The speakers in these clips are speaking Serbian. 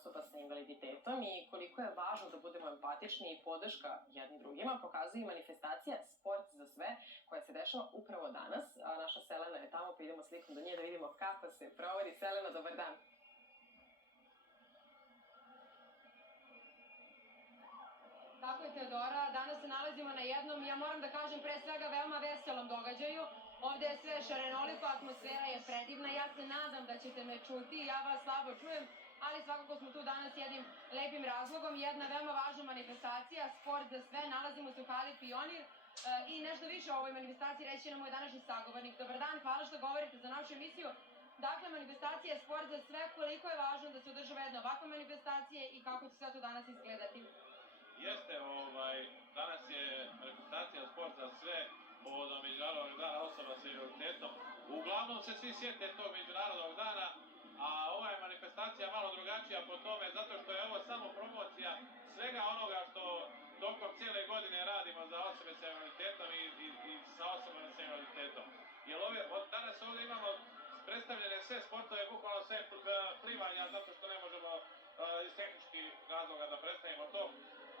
osoba sa invaliditetom i koliko je važno da budemo empatični i podrška jedni drugima pokazuje manifestacija Sport za sve koja se dešava upravo danas. Naša Selena je tamo, pa idemo slikom do nje da vidimo kako se provodi. Selena, dobar dan. Tako je, Teodora, danas se nalazimo na jednom, ja moram da kažem, pre svega veoma veselom događaju. Ovde je sve šarenoliko, atmosfera je predivna, ja se nadam da ćete me čuti, ja vas slabo čujem, ali svakako smo tu danas jednim lepim razlogom, jedna veoma važna manifestacija, Sport za sve, nalazimo se u hali Pionir i nešto više o ovoj manifestaciji reći će nam moj današnji sagovornik. Dobar dan, hvala što govorite za našu emisiju. Dakle, manifestacija Sport za sve, koliko je važno da se održava jedna ovakva manifestacija i kako će sve to danas izgledati? Jeste, danas je manifestacija Sport za sve povodom Međunarodnog dana osoba sa invaliditetom. Uglavnom se svi sjete tog Međunarodnog dana, a ova je manifestacija malo drugačija po tome, zato što je ovo samo promocija svega onoga što tokom cijele godine radimo za osobe sa invaliditetom i sa osobama sa invaliditetom. Jer danas ovdje imamo predstavljene sve sportove, bukvalno sve plivanja, zato što ne možemo iz tehničkih razloga da predstavimo to,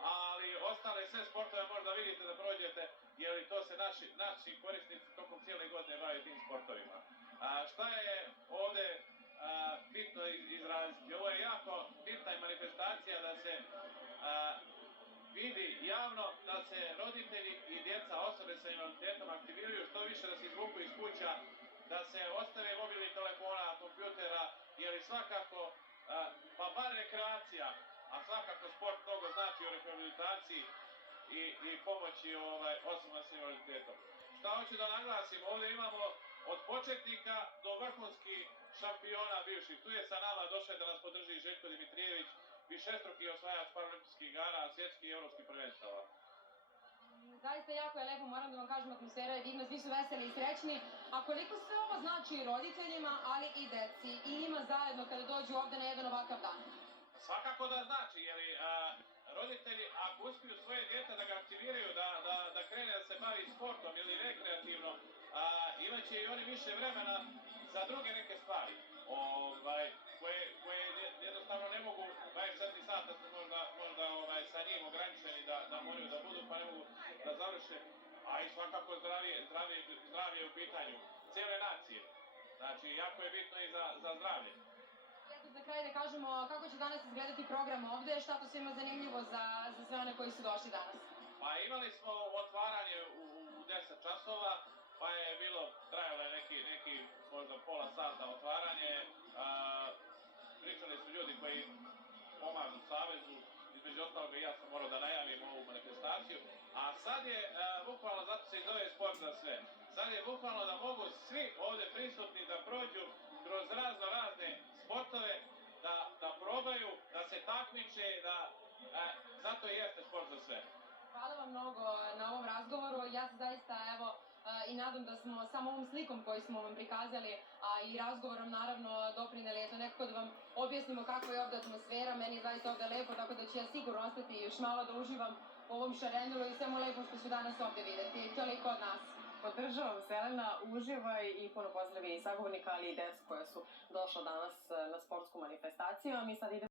ali ostale sve sportove možda vidite da prođete, jer to se naši korisnici tokom cijele godine bave tim sportovima. Šta je ovdje bitno izraziti? Ovo je jako bitna manifestacija da se vidi javno da se roditelji i djeca osobe sa invaliditetom aktiviraju što više, da se izvuku iz kuća, da se ostave mobilnih telefona, kompjutera, jer svakako, pa bar rekreacija, a svakako sport mnogo znači u rehabilitaciji i pomoći osobama sa invaliditetom. Šta hoću da naglasim, ovdje imamo od početnika do vrhunskih šampiona bivših. Tu je sa nama došao da nas podrži Željko Dimitrijević, višestruki osvajač paraolimpijskih igara, svjetskih i evropskih prvenstava. Zaista jako je lepo, moram da vam kažem, atmosfera je divna, svi su veseli i srećni. A koliko sve ovo znači i roditeljima, ali i deci i njima zajedno kada dođu ovde na jedan ovakav dan? Svakako da znači, jer roditelji ako uspiju svoje djete da ga aktiviraju, da krene da se bavi sportom ili rekreativno, imaće i oni više vremena za druge neke stvari, koje jednostavno ne mogu 24 sata su možda sa njim ograničeni da moraju da budu, pa ne mogu da završe, a i svakako zdravlje u pitanju cijele nacije. Znači, jako je bitno i za zdravlje. Za kraj da kažemo kako će danas izgledati program ovde, šta to sve ima zanimljivo za sve one koji su došli danas? Pa imali smo otvaranje u 10 časova, pa je trajalo je neki možda pola sata otvaranje. Pričali su ljudi koji pomažu Savezu, između ostalog i ja sam morao da najavim ovu manifestaciju, a sad je bukvalno, zato se i zove Sport za sve, sad je bukvalno da mogu svi ovdje prisutni da prođu kroz razne sportove, da probaju, da se takmiče, zato i jeste Sport za sve. Hvala vam mnogo na ovom razgovoru, ja se zaista i nadam da smo samo ovom slikom koju smo vam prikazali, a i razgovorom naravno doprineli nekako da vam objasnimo kakva je ovdje atmosfera, meni je zaista ovdje lepo, tako da ću ja sigurno ostati još malo da uživam u ovom šarenilu i svemu lepo što ću danas ovdje vidjeti. Toliko od nas. Podržavam, Selena, uživaj i puno pozdravi i sagovornika, ali i decu koja su došla danas na sportsku manifestaciju, a mi sad idemo